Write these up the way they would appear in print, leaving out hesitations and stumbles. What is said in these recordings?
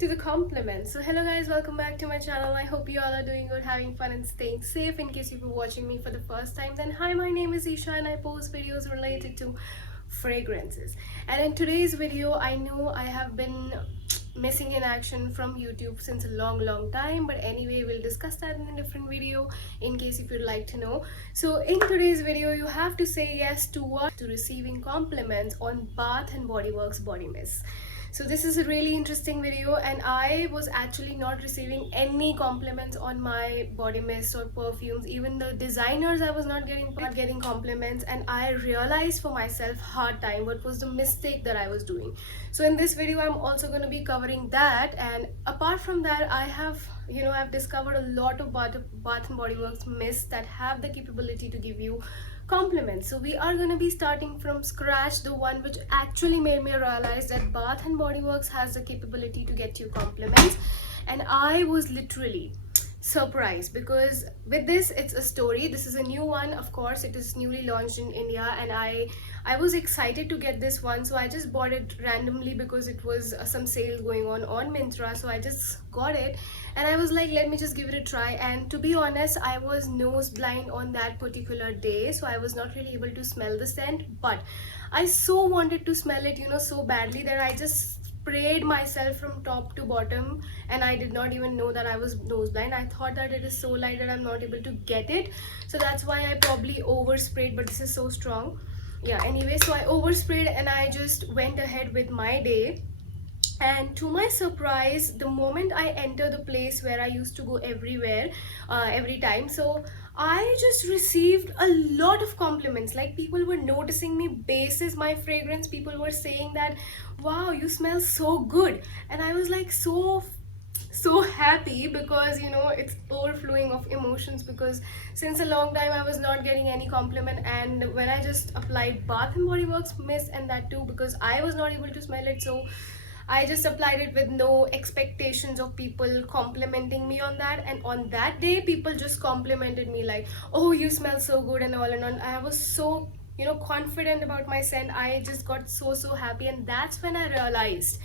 to the compliments. So hello guys, welcome back to my channel. I hope you all are doing good, having fun and staying safe. In case you've been watching me for the first time, then hi, my name is Isha and I post videos related to fragrances. And in today's video, I know I have been missing in action from YouTube since a long time, but anyway, we'll discuss that in a different video in case if you'd like to know. So in today's video, you have to say yes to what? To receiving compliments on Bath and Body Works body mist. So this is a really interesting video, and I was actually not receiving any compliments on my body mist or perfumes. Even the designers, I was not getting compliments, and I realized for myself hard time what was the mistake that I was doing. So in this video, I'm also going to be covering that, and apart from that, I have I've discovered a lot of Bath and Body Works mists that have the capability to give you compliments. So we are going to be starting from scratch, the one which actually made me realize that Bath and Body Works has the capability to get you compliments, and I was literally surprised because with this, it's a story. This is a new one, of course. It is newly launched in India, and I was excited to get this one, so I just bought it randomly because it was some sale going on Myntra. So I just got it and I was like, let me just give it a try. And to be honest, I was nose blind on that particular day, so I was not really able to smell the scent, but I so wanted to smell it, so badly, that I just sprayed myself from top to bottom, and I did not even know that I was nose blind. I thought that it is so light that I'm not able to get it, so that's why I probably oversprayed, but this is so strong. Yeah, anyway, so I oversprayed and I just went ahead with my day. And to my surprise, the moment I enter the place where I used to go every time, so I just received a lot of compliments. Like, people were noticing me basis my fragrance. People were saying that, wow, you smell so good. And I was like so happy because it's overflowing of emotions, because since a long time I was not getting any compliment, and when I just applied Bath and Body Works mist, and that too because I was not able to smell it, so I just applied it with no expectations of people complimenting me on that. And on that day, people just complimented me like, oh, you smell so good and all and all. I was so confident about my scent. I just got so happy, and that's when I realized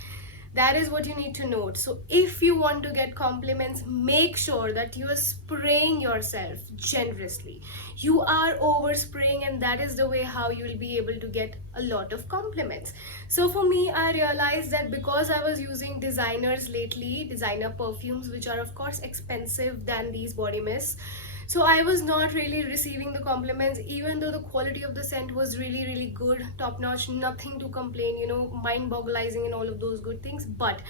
that is what you need to note. So if you want to get compliments, make sure that you are spraying yourself generously. You are overspraying, and that is the way how you will be able to get a lot of compliments. So for me, I realized that because I was using designers lately, designer perfumes, which are of course expensive than these body mists, so I was not really receiving the compliments, even though the quality of the scent was really good, top notch, nothing to complain, mind boggling and all of those good things. But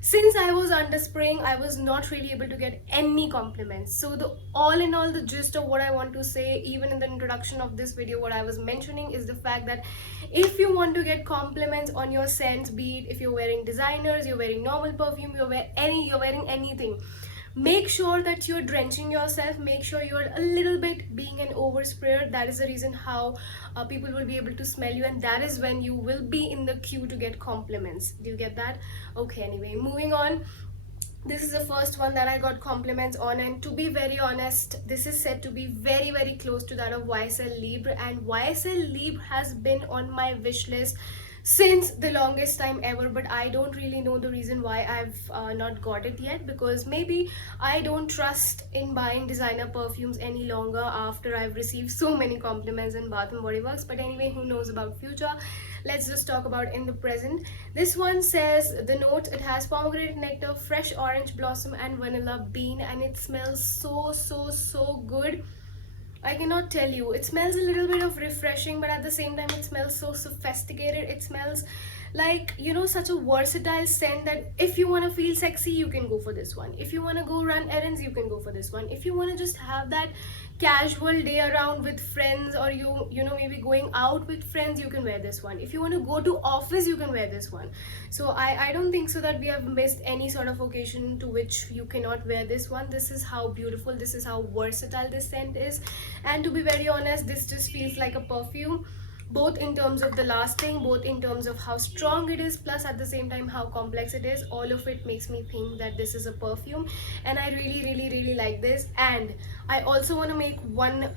since I was under spraying, I was not really able to get any compliments. So the all in all, the gist of what I want to say, even in the introduction of this video, what I was mentioning is the fact that if you want to get compliments on your scents, be it if you're wearing designers, you're wearing normal perfume, you're wearing anything, make sure that you're drenching yourself. Make sure you're a little bit being an oversprayer. That is the reason how people will be able to smell you, and that is when you will be in the queue to get compliments. Do you get that? Okay, anyway, moving on. This is the first one that I got compliments on, and to be very honest, this is said to be very close to that of YSL Libre, and YSL Libre has been on my wish list since the longest time ever, but I don't really know the reason why I've not got it yet, because maybe I don't trust in buying designer perfumes any longer after I've received so many compliments in Bath and Body Works. But anyway, who knows about future? Let's just talk about in the present. This one says the note, it has pomegranate nectar, fresh orange blossom and vanilla bean, and it smells so good. I cannot tell you. It smells a little bit of refreshing, but at the same time it smells so sophisticated. It smells like, such a versatile scent that if you want to feel sexy, you can go for this one. If you want to go run errands, you can go for this one. If you want to just have that casual day around with friends, or maybe going out with friends, you can wear this one. If you want to go to office, you can wear this one. So I don't think so that we have missed any sort of occasion to which you cannot wear this one. This is how beautiful, this is how versatile this scent is. And to be very honest, this just feels like a perfume, both in terms of the lasting, both in terms of how strong it is, plus at the same time how complex it is. All of it makes me think that this is a perfume, and I really like this. And I also want to make one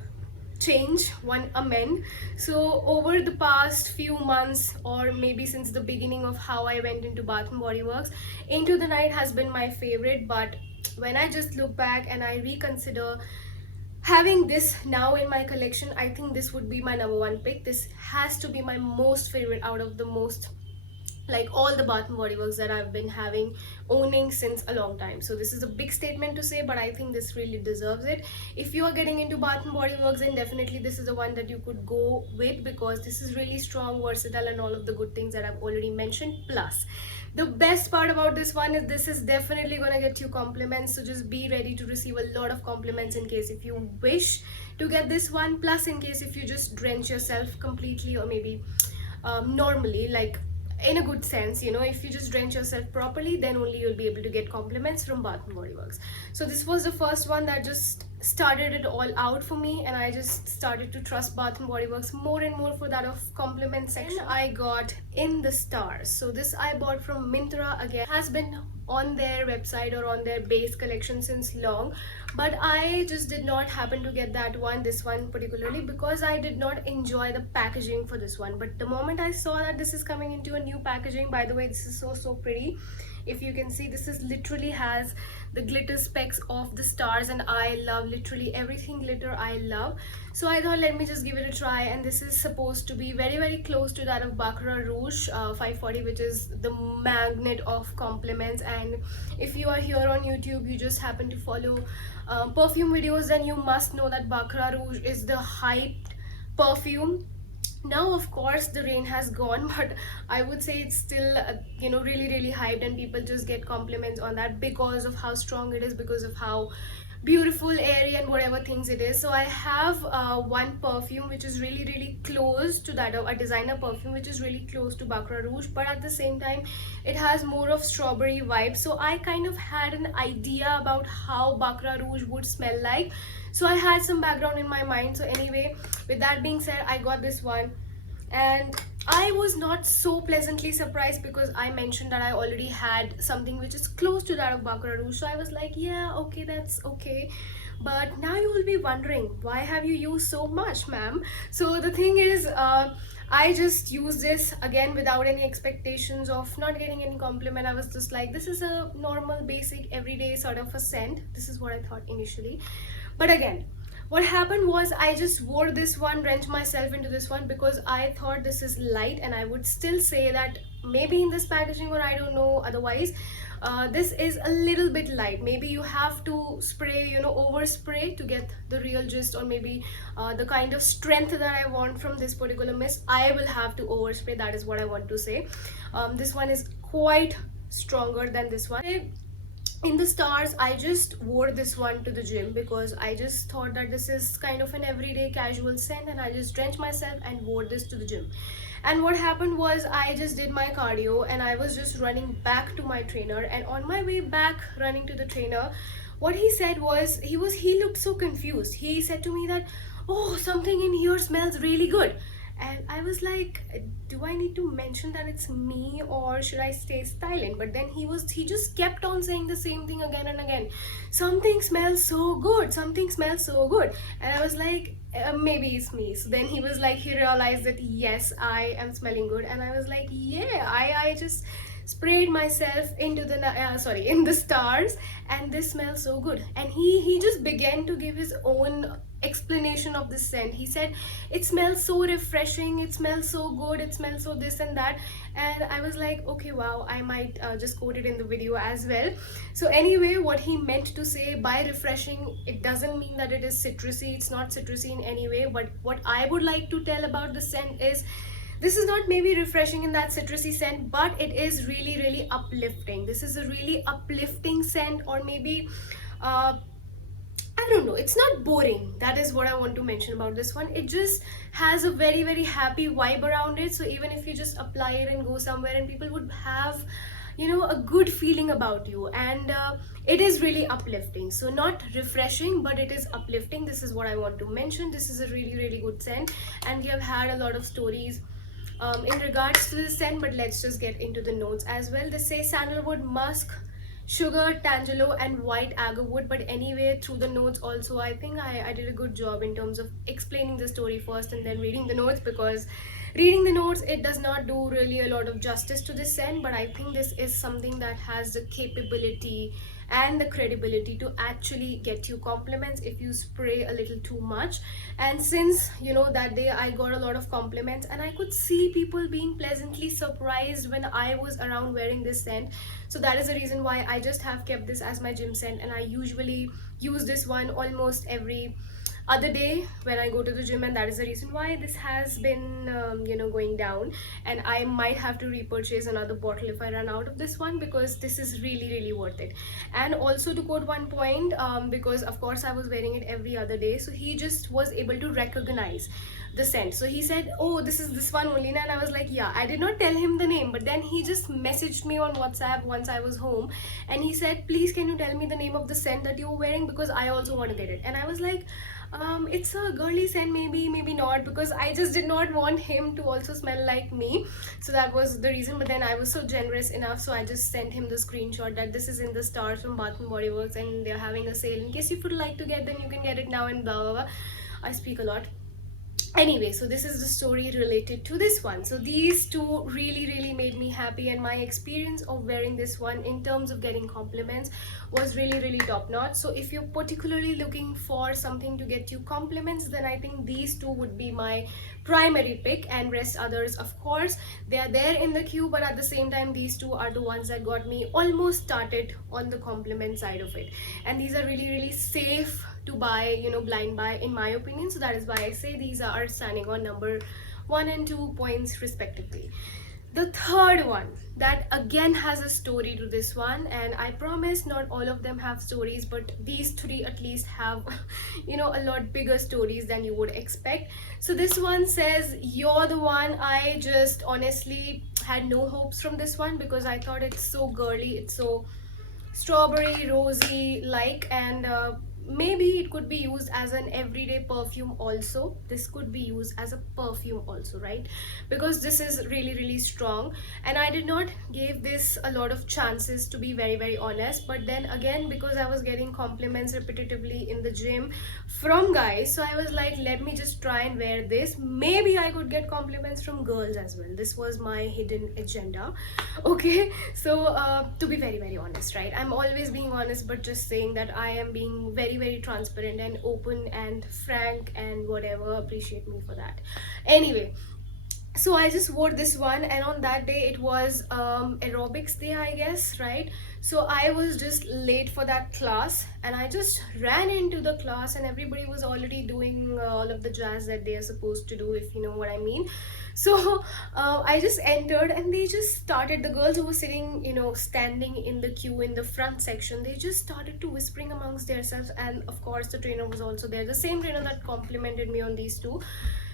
change, one amend. So over the past few months, or maybe since the beginning of how I went into Bath and Body Works, Into the Night has been my favorite. But when I just look back and I reconsider having this now in my collection, I think this would be my number one pick. This has to be my most favorite out of the most, like, all the Bath and Body Works that I've been owning since a long time. So this is a big statement to say, but I think this really deserves it. If you are getting into Bath and Body Works, then definitely this is the one that you could go with, because this is really strong, versatile, and all of the good things that I've already mentioned. Plus, the best part about this one is this is definitely gonna get you compliments, so just be ready to receive a lot of compliments in case if you wish to get this one. Plus, in case if you just drench yourself completely, or maybe normally, like in a good sense, you know, if you just drench yourself properly, then only you'll be able to get compliments from Bath and Body Works. So this was the first one that just started it all out for me, and I just started to trust Bath and Body Works more and more for that of compliment section. I got In the Stars. So this I bought from Myntra. Again, has been on their website or on their base collection since long, but I just did not happen to get this one particularly, because I did not enjoy the packaging for this one. But the moment I saw that this is coming into a new packaging, by the way, this is so pretty. If you can see, this is literally has the glitter specks of the stars, and I love literally everything glitter. I love. So I thought, let me just give it a try. And this is supposed to be very close to that of Baccarat Rouge 540, which is the magnet of compliments. And if you are here on YouTube, you just happen to follow perfume videos, then you must know that Baccarat Rouge is the hyped perfume. Now of course the rain has gone, but I would say it's still you know, really hyped, and people just get compliments on that because of how strong it is, because of how beautiful, airy, and whatever things it is. So I have one perfume which is really close to that of a designer perfume, which is really close to Baccarat Rouge, but at the same time it has more of strawberry vibes. So I kind of had an idea about how Baccarat Rouge would smell like, so I had some background in my mind. So anyway, with that being said, I got this one, and I was not so pleasantly surprised, because I mentioned that I already had something which is close to that of Baccarat Rouge. So I was like, yeah, okay, that's okay. But now you will be wondering, why have you used so much, ma'am? So the thing is, I just used this again without any expectations of not getting any compliment. I was just like, this is a normal, basic, everyday sort of a scent. This is what I thought initially. But again, what happened was I just wore this one, drenched myself into this one, because I thought this is light, and I would still say that maybe in this packaging, or I don't know otherwise, this is a little bit light. Maybe you have to spray, you know, overspray to get the real gist, or maybe the kind of strength that I want from this particular mist. I will have to overspray, that is what I want to say. This one is quite stronger than this one. In the Stars, I just wore this one to the gym, because I just thought that this is kind of an everyday casual scent, and I just drenched myself and wore this to the gym. And what happened was, I just did my cardio and I was just running back to my trainer, and on my way back running to the trainer, what he said was, he looked so confused. He said to me that, oh, something in here smells really good. And I was like, do I need to mention that it's me, or should I stay silent? But then he just kept on saying the same thing again and again. Something smells so good, something smells so good. And I was like, maybe it's me. So then he was like, he realized that yes, I am smelling good. And I was like, yeah, I just sprayed myself into the in the Stars, and this smells so good. And he just began to give his own explanation of this scent. He said it smells so refreshing, it smells so good, it smells so this and that. And I was like, okay, wow, I might just quote it in the video as well. So anyway, what he meant to say by refreshing, it doesn't mean that it is citrusy. It's not citrusy in any way. But what I would like to tell about the scent is, this is not maybe refreshing in that citrusy scent, but it is really uplifting. This is a really uplifting scent, or maybe I don't know, it's not boring. That is what I want to mention about this one. It just has a very happy vibe around it. So even if you just apply it and go somewhere, and people would have, you know, a good feeling about you. And it is really uplifting. So not refreshing, but it is uplifting. This is what I want to mention. This is a really good scent, and we have had a lot of stories in regards to the scent, but let's just get into the notes as well. They say sandalwood, musk, sugar, tangelo, and white agarwood. But anyway, through the notes also, I think I did a good job in terms of explaining the story first and then reading the notes, because reading the notes, it does not do really a lot of justice to this scent. But I think this is something that has the capability and the credibility to actually get you compliments if you spray a little too much. And since, you know, that day I got a lot of compliments, and I could see people being pleasantly surprised when I was around wearing this scent, so that is the reason why I just have kept this as my gym scent. And I usually use this one almost every other day when I go to the gym, and that is the reason why this has been you know, going down. And I might have to repurchase another bottle if I run out of this one, because this is really worth it. And also, to quote one point, because of course I was wearing it every other day, so he just was able to recognize the scent. So he said, oh, this is this one only, and I was like, yeah. I did not tell him the name, but then he just messaged me on WhatsApp once I was home, and he said, please can you tell me the name of the scent that you're wearing, because I also want to get it. And I was like, it's a girly scent, maybe not, because I just did not want him to also smell like me. So that was the reason. But then I was so generous enough, so I just sent him the screenshot that this is in the stars from Bath and Body Works, and they're having a sale. In case you would like to get, then you can get it now, and blah blah blah. I speak a lot. Anyway, so this is the story related to this one. So these two really made me happy, and my experience of wearing this one in terms of getting compliments was really top notch. So if you're particularly looking for something to get you compliments, then I think these two would be my primary pick, and rest others, of course, they are there in the queue. But at the same time, these two are the ones that got me almost started on the compliment side of it. And these are really safe to buy, you know, blind buy, in my opinion. So that is why I say these are standing on number 1 and 2 points respectively. The third one that again has a story to this one, and I promise not all of them have stories, but these three at least have you know, a lot bigger stories than you would expect. So this one says, you're the one. I just honestly had no hopes from this one, because I thought it's so girly, it's so strawberry rosy like, and maybe it could be used as an everyday perfume also. This could be used as a perfume also, right? Because this is really strong, and I did not give this a lot of chances, to be very honest. But then again, because I was getting compliments repetitively in the gym from guys, so I was like, let me just try and wear this. Maybe I could get compliments from girls as well. This was my hidden agenda. Okay, so to be very honest, right, I'm always being honest, but just saying that I am being very transparent and open and frank and whatever. Appreciate me for that. Anyway, so I just wore this one, and on that day it was aerobics day, I guess, right? So I was just late for that class, and I just ran into the class, and everybody was already doing all of the jazz that they are supposed to do, if you know what I mean. So I just entered, and they just started, the girls who were sitting, you know, standing in the queue in the front section, they just started to whispering amongst themselves. And of course the trainer was also there, the same trainer that complimented me on these two.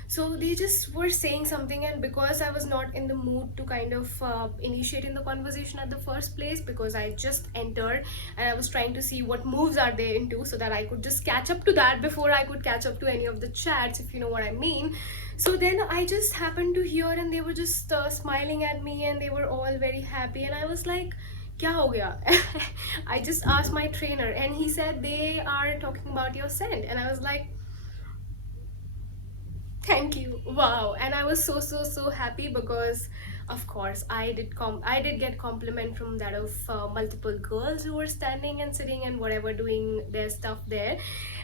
So they just were saying something, and because I was not in the mood to kind of initiate in the conversation at the first place, because I just entered and I was trying to see what moves are they into, so that I could just catch up to that before I could catch up to any of the chats, if you know what I mean. So then I just happened to hear, and they were just smiling at me, and they were all very happy, and I was like, kya ho gaya? I just asked my trainer, and he said they are talking about your scent, and I was like, thank you, wow. And I was so happy, because of course I did get compliment from that of multiple girls who were standing and sitting and whatever, doing their stuff there.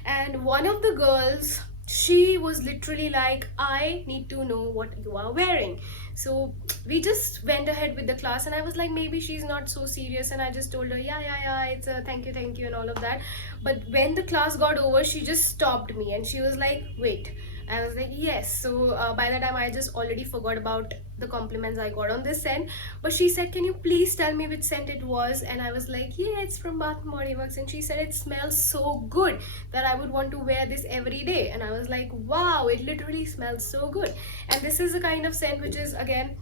And one of the girls, she was literally like, I need to know what you are wearing. So we just went ahead with the class, and I was like, maybe she's not so serious, and I just told her, yeah, it's a thank you and all of that. But when the class got over, she just stopped me, and she was like, wait. I was like, yes. So by the time I just already forgot about the compliments I got on this scent. But she said, can you please tell me which scent it was? And I was like, yeah, it's from Bath and Body Works. And she said it smells so good that I would want to wear this every day. And I was like, wow, it literally smells so good. And this is a kind of scent which is, again,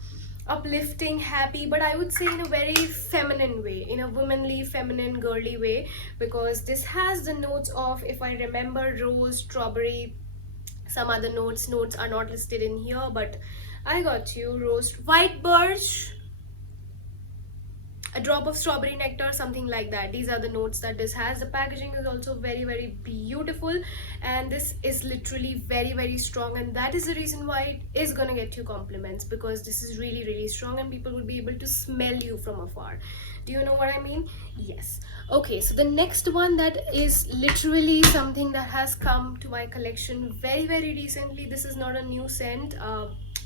uplifting, happy, but I would say in a very feminine way, in a womanly, feminine, girly way, because this has the notes of, if I remember, rose, strawberry, some other notes are not listed in here, but I got you, rose, white birch, a drop of strawberry nectar, something like that. These are the notes that this has. The packaging is also very very beautiful, and this is literally very very strong, and that is the reason why it is gonna get you compliments, because this is really really strong and people will be able to smell you from afar. Do you know what I mean? Yes. Okay, so the next one that is literally something that has come to my collection very very recently. This is not a new scent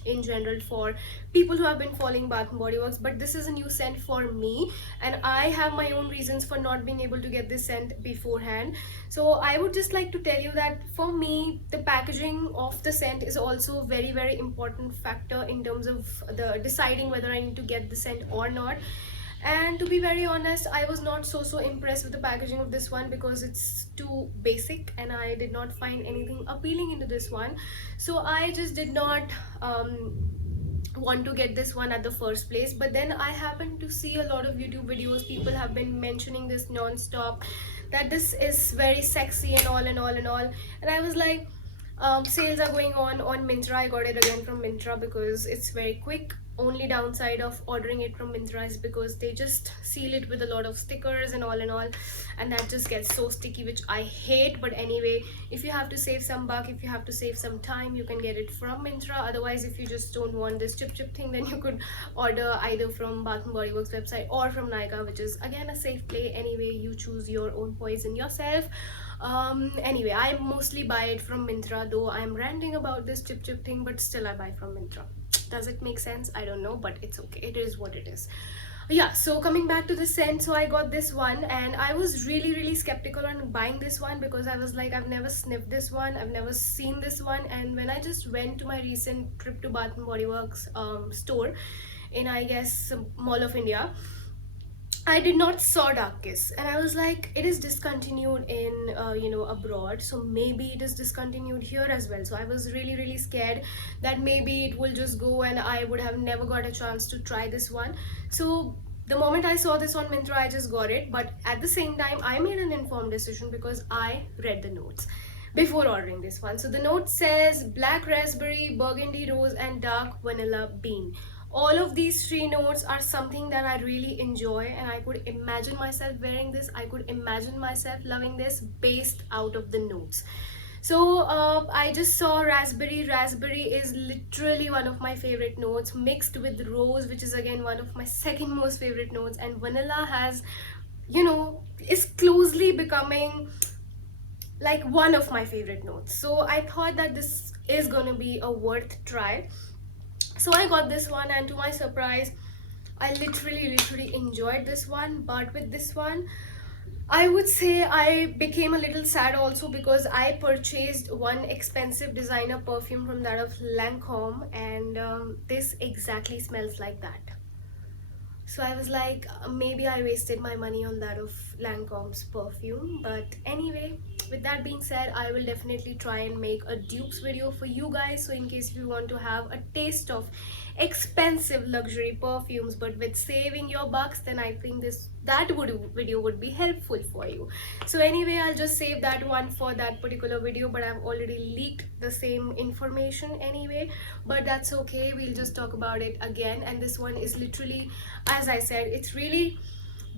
in general for people who have been following Bath and Body Works, but this is a new scent for me, and I have my own reasons for not being able to get this scent beforehand. So I would just like to tell you that for me the packaging of the scent is also a very very important factor in terms of the deciding whether I need to get the scent or not. And to be very honest, I was not so impressed with the packaging of this one, because it's too basic and I did not find anything appealing into this one. So I just did not want to get this one at the first place. But then I happened to see a lot of YouTube videos, people have been mentioning this non-stop, that this is very sexy and all and all and all, and I was like, sales are going on Myntra. I got it again from Myntra because it's very quick. Only downside of ordering it from Myntra is because they just seal it with a lot of stickers and all, and that just gets so sticky, which I hate. But anyway, if you have to save some buck, if you have to save some time, you can get it from Myntra. Otherwise, if you just don't want this chip thing, then you could order either from Bath and Body Works website or from Nykaa, which is again a safe play. Anyway, you choose your own poison yourself. Anyway, I mostly buy it from Myntra, though I'm ranting about this chip thing, but still I buy from Myntra. Does it make sense? I don't know, but it's okay, it is what it is. Yeah, so coming back to the scent, so I got this one and I was really skeptical on buying this one, because I was like, I've never sniffed this one, I've never seen this one. And when I just went to my recent trip to Bath and Body Works store in, I guess, Mall of India, I did not saw Dark Kiss, and I was like, it is discontinued in abroad, so maybe it is discontinued here as well. So I was really scared that maybe it will just go and I would have never got a chance to try this one. So the moment I saw this on Myntra, I just got it. But at the same time, I made an informed decision because I read the notes before ordering this one. So the note says black raspberry, burgundy rose, and dark vanilla bean. All of these three notes are something that I really enjoy, and I could imagine myself wearing this. I could imagine myself loving this based out of the notes. So I just saw raspberry. Raspberry is literally one of my favorite notes, mixed with rose, which is again one of my second most favorite notes, and vanilla has, is closely becoming like one of my favorite notes. So I thought that this is gonna be a worth try. So I got this one, and to my surprise, I literally enjoyed this one. But with this one, I would say I became a little sad also, because I purchased one expensive designer perfume from that of Lancome, and this exactly smells like that. So I was like, maybe I wasted my money on that of Lancome's perfume. But anyway, with that being said, I will definitely try and make a dupes video for you guys. So in case if you want to have a taste of expensive luxury perfumes but with saving your bucks, then I think video would be helpful for you. So anyway, I'll just save that one for that particular video, but I've already leaked the same information anyway, but that's okay, we'll just talk about it again. And this one is literally, as I said, it's really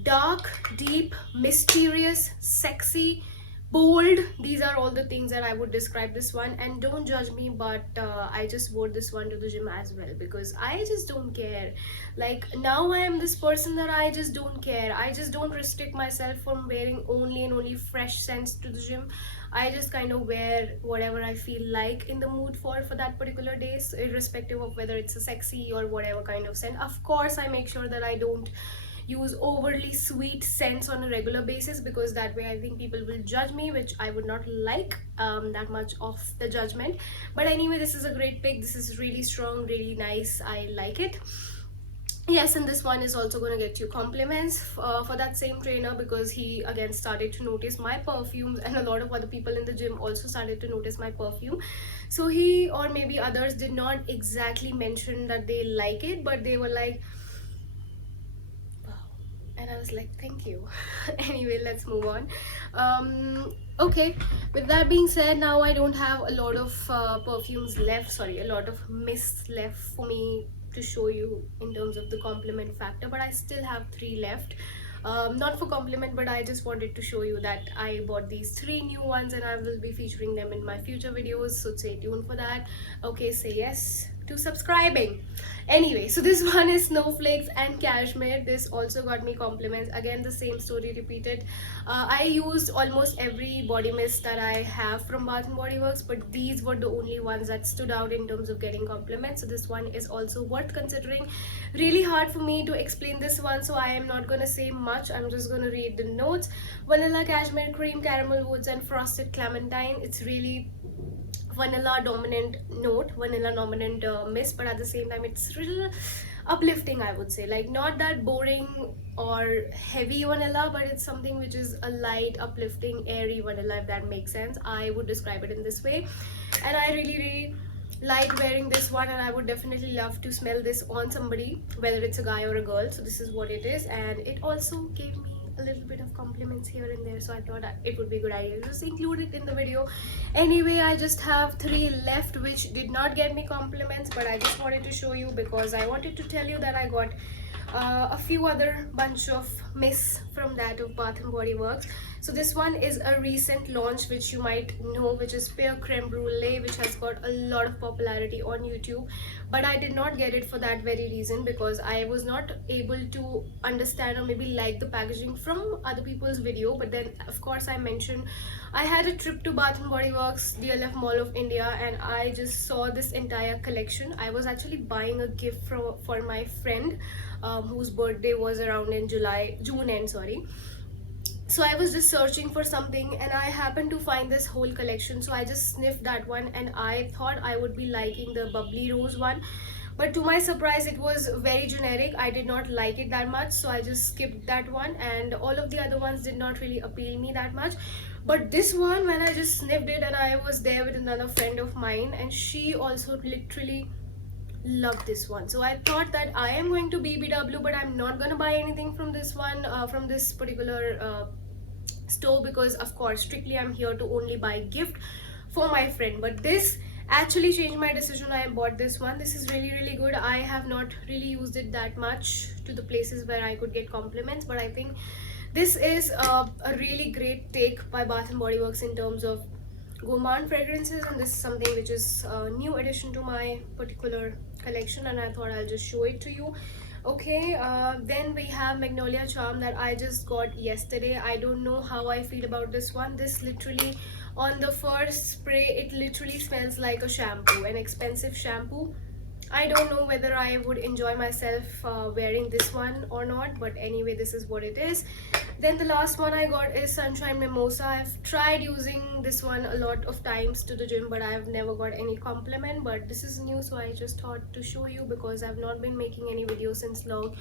dark, deep, mysterious, sexy, bold. These are all the things that I would describe this one. And don't judge me, but I just wore this one to the gym as well, because I just don't care. Like, now I am this person that I just don't care. I just don't restrict myself from wearing only fresh scents to the gym. I just kind of wear whatever I feel like in the mood for that particular day, so irrespective of whether it's a sexy or whatever kind of scent. Of course, I make sure that I don't use overly sweet scents on a regular basis, because that way I think people will judge me, which I would not like that much of the judgment. But anyway, this is a great pick. This is really strong, really nice. I like it. Yes, and this one is also going to get you compliments for that same trainer, because he again started to notice my perfumes, and a lot of other people in the gym also started to notice my perfume. So he, or maybe others, did not exactly mention that they like it, but they were like, and I was like, thank you. Anyway, let's move on. Okay, with that being said, now I don't have a lot of perfumes left, sorry, a lot of mists left for me to show you in terms of the compliment factor, but I still have 3 left. Not for compliment, but I just wanted to show you that I bought these 3 new ones and I will be featuring them in my future videos, so stay tuned for that. Okay, say yes to subscribing. Anyway, so this one is snowflakes and cashmere. This also got me compliments. Again, the same story repeated. I used almost every body mist that I have from Bath and Body Works, but these were the only ones that stood out in terms of getting compliments. So this one is also worth considering. Really hard for me to explain this one, so I am not gonna say much. I'm just gonna read the notes. Vanilla, cashmere, cream, caramel woods, and frosted clementine. It's really vanilla dominant note, vanilla dominant mist, but at the same time it's real uplifting, I would say. Like, not that boring or heavy vanilla, but it's something which is a light, uplifting, airy vanilla, if that makes sense. I would describe it in this way, and I really like wearing this one, and I would definitely love to smell this on somebody, whether it's a guy or a girl. So this is what it is, and it also gave me a little bit of compliments here and there, so I thought it would be a good idea to just include it in the video. Anyway, I just have 3 left which did not get me compliments, but I just wanted to show you because I wanted to tell you that I got a few other bunch of mists from that of Bath and Body Works. So this one is a recent launch which you might know, which is Pear Creme Brulee, which has got a lot of popularity on YouTube, but I did not get it for that very reason, because I was not able to understand or maybe like the packaging from other people's video. But then of course I mentioned I had a trip to Bath and Body Works DLF Mall of India, and I just saw this entire collection. I was actually buying a gift for my friend whose birthday was around in June end, sorry. So I was just searching for something and I happened to find this whole collection, so I just sniffed that one and I thought I would be liking the bubbly rose one, but to my surprise it was very generic. I did not like it that much, so I just skipped that one, and all of the other ones did not really appeal me that much. But this one, when I just sniffed it, and I was there with another friend of mine and she also literally loved this one, so I thought that I am going to BBW, but I'm not gonna buy anything from this one, from this particular store, because of course strictly I'm here to only buy gift for my friend. But this actually changed my decision. I bought this one. This is really good. I have not really used it that much to the places where I could get compliments, but I think this is a really great take by Bath and Body Works in terms of gourmand fragrances, and this is something which is a new addition to my particular collection, and I thought I'll just show it to you. Okay, then we have Magnolia Charm that I just got yesterday. I don't know how I feel about this one. This literally, on the first spray, it literally smells like a shampoo, an expensive shampoo. I don't know whether I would enjoy myself wearing this one or not, but anyway, this is what it is. Then the last one I got is Sunshine Mimosa. I've tried using this one a lot of times to the gym, but I've never got any compliment. But this is new, so I just thought to show you because I've not been making any videos since long.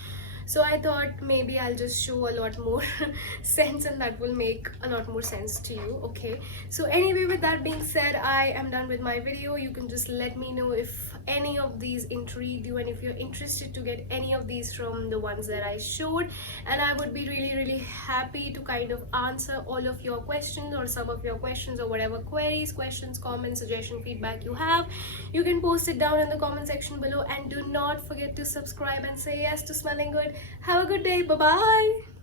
So I thought maybe I'll just show a lot more sense, and that will make a lot more sense to you. Okay, so anyway, with that being said, I am done with my video. You can just let me know if any of these intrigued you and if you're interested to get any of these from the ones that I showed, and I would be really happy to kind of answer all of your questions or some of your questions or whatever queries, questions, comments, suggestion, feedback you have. You can post it down in the comment section below, and do not forget to subscribe and say yes to smelling good. Have a good day. Bye bye.